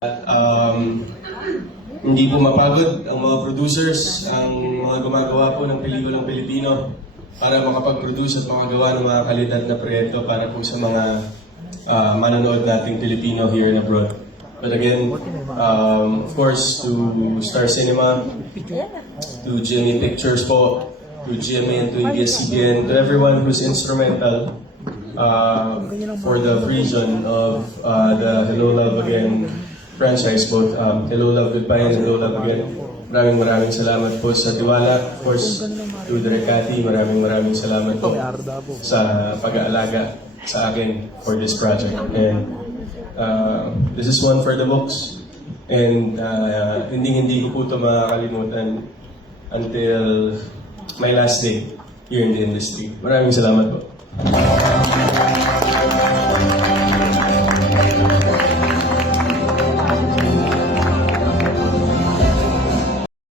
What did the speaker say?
At hindi po mapagod ang mga producers, ang mga gumagawa po ng pelikulang Pilipino para makapag-produce at makagawa ng mga kalidad na proyekto para po sa mga manonood nating Pilipino here and abroad. But again, of course, to Star Cinema, to GMA Pictures po, to GMA and to ABS-CBN, to everyone who's instrumental for the vision of the Hello Love Again franchise, both Hello Love Goodbye and Hello Love Again. Maraming salamat po sa tiwala. Of course, to Direk Cathy, maraming salamat po sa pag-aalaga sa akin for this project. And this is one for the books. And hindi ko po ito makakalimutan until my last day here in the industry. Maraming salamat po.